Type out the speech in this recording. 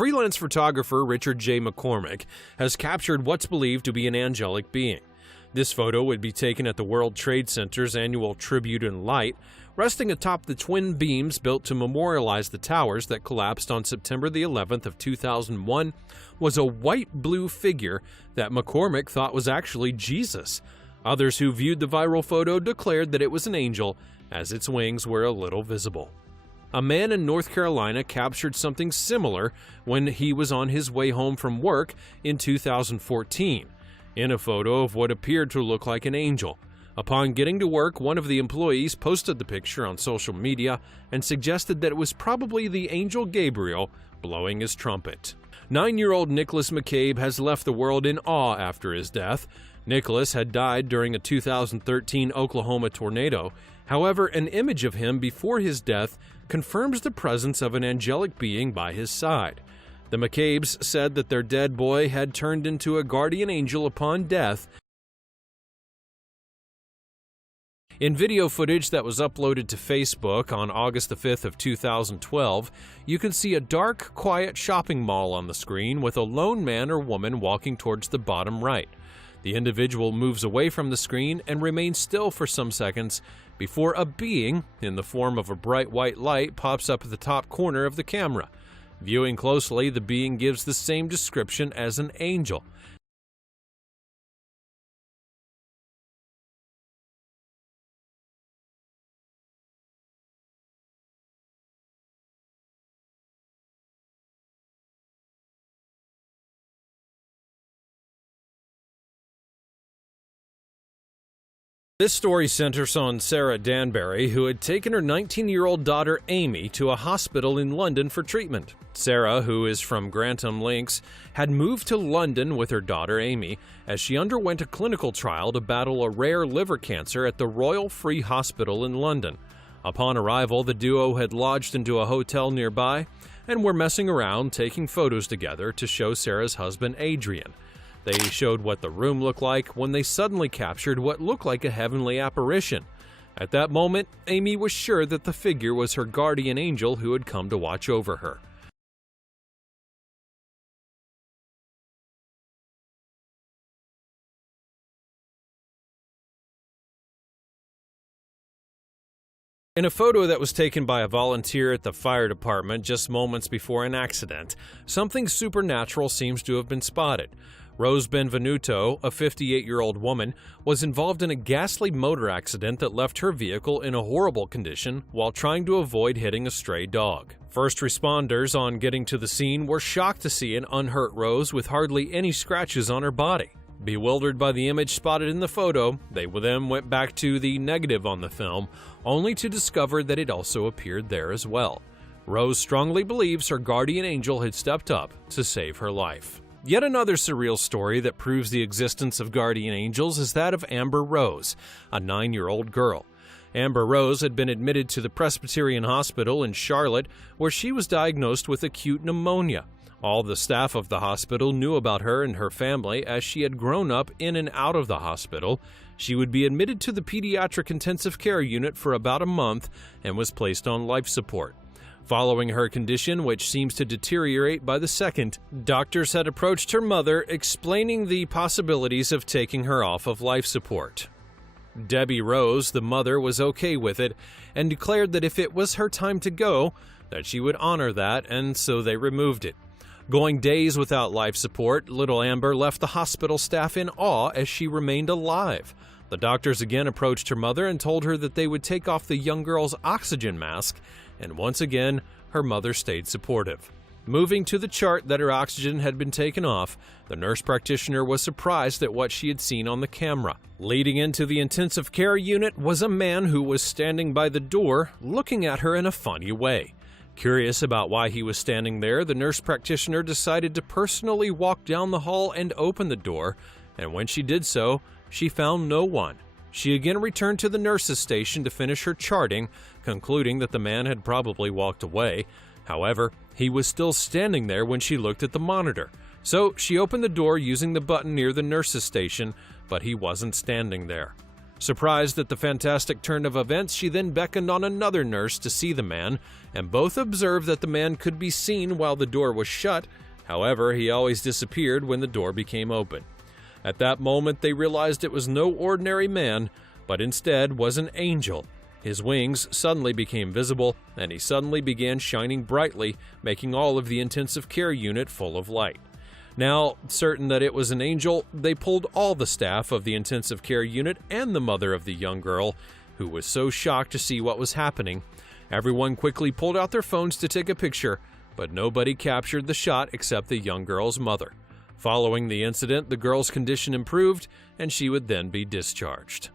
Freelance photographer Richard J. McCormick has captured what's believed to be an angelic being. This photo would be taken at the World Trade Center's annual Tribute in Light. Resting atop the twin beams built to memorialize the towers that collapsed on September the 11th of 2001 was a white-blue figure that McCormick thought was actually Jesus. Others who viewed the viral photo declared that it was an angel, as its wings were a little visible. A man in North Carolina captured something similar when he was on his way home from work in 2014, in a photo of what appeared to look like an angel. Upon getting to work, one of the employees posted the picture on social media and suggested that it was probably the angel Gabriel blowing his trumpet. 9-year-old Nicholas McCabe has left the world in awe after his death. Nicholas had died during a 2013 Oklahoma tornado. However, an image of him before his death confirms the presence of an angelic being by his side. The McCabes said that their dead boy had turned into a guardian angel upon death. In video footage that was uploaded to Facebook on August the 5th of 2012, you can see a dark, quiet shopping mall on the screen with a lone man or woman walking towards the bottom right. The individual moves away from the screen and remains still for some seconds before a being, in the form of a bright white light, pops up at the top corner of the camera. Viewing closely, the being gives the same description as an angel. This story centers on Sarah Danbury, who had taken her 19-year-old daughter Amy to a hospital in London for treatment. Sarah, who is from Grantham Links, had moved to London with her daughter Amy as she underwent a clinical trial to battle a rare liver cancer at the Royal Free Hospital in London. Upon arrival, the duo had lodged into a hotel nearby and were messing around, taking photos together to show Sarah's husband Adrian. They showed what the room looked like when they suddenly captured what looked like a heavenly apparition. At that moment, Amy was sure that the figure was her guardian angel who had come to watch over her. In a photo that was taken by a volunteer at the fire department just moments before an accident, something supernatural seems to have been spotted. Rose Benvenuto, a 58-year-old woman, was involved in a ghastly motor accident that left her vehicle in a horrible condition while trying to avoid hitting a stray dog. First responders on getting to the scene were shocked to see an unhurt Rose with hardly any scratches on her body. Bewildered by the image spotted in the photo, they then went back to the negative on the film, only to discover that it also appeared there as well. Rose strongly believes her guardian angel had stepped up to save her life. Yet another surreal story that proves the existence of guardian angels is that of Amber Rose, a 9-year-old girl. Amber Rose had been admitted to the Presbyterian Hospital in Charlotte, where she was diagnosed with acute pneumonia. All the staff of the hospital knew about her and her family as she had grown up in and out of the hospital. She would be admitted to the pediatric intensive care unit for about a month and was placed on life support. Following her condition, which seems to deteriorate by the second, doctors had approached her mother, explaining the possibilities of taking her off of life support. Debbie Rose, the mother, was okay with it and declared that if it was her time to go, that she would honor that, and so they removed it. Going days without life support, little Amber left the hospital staff in awe as she remained alive. The doctors again approached her mother and told her that they would take off the young girl's oxygen mask, and once again, her mother stayed supportive. Moving to the chart that her oxygen had been taken off, the nurse practitioner was surprised at what she had seen on the camera. Leading into the intensive care unit was a man who was standing by the door, looking at her in a funny way. Curious about why he was standing there, the nurse practitioner decided to personally walk down the hall and open the door, and when she did so, she found no one. She again returned to the nurse's station to finish her charting, concluding that the man had probably walked away. However, he was still standing there when she looked at the monitor. So she opened the door using the button near the nurse's station, but he wasn't standing there. Surprised at the fantastic turn of events, she then beckoned on another nurse to see the man, and both observed that the man could be seen while the door was shut. However, he always disappeared when the door became open. At that moment, they realized it was no ordinary man, but instead was an angel. His wings suddenly became visible, and he suddenly began shining brightly, making all of the intensive care unit full of light. Now, certain that it was an angel, they pulled all the staff of the intensive care unit and the mother of the young girl, who was so shocked to see what was happening. Everyone quickly pulled out their phones to take a picture, but nobody captured the shot except the young girl's mother. Following the incident, the girl's condition improved, and she would then be discharged.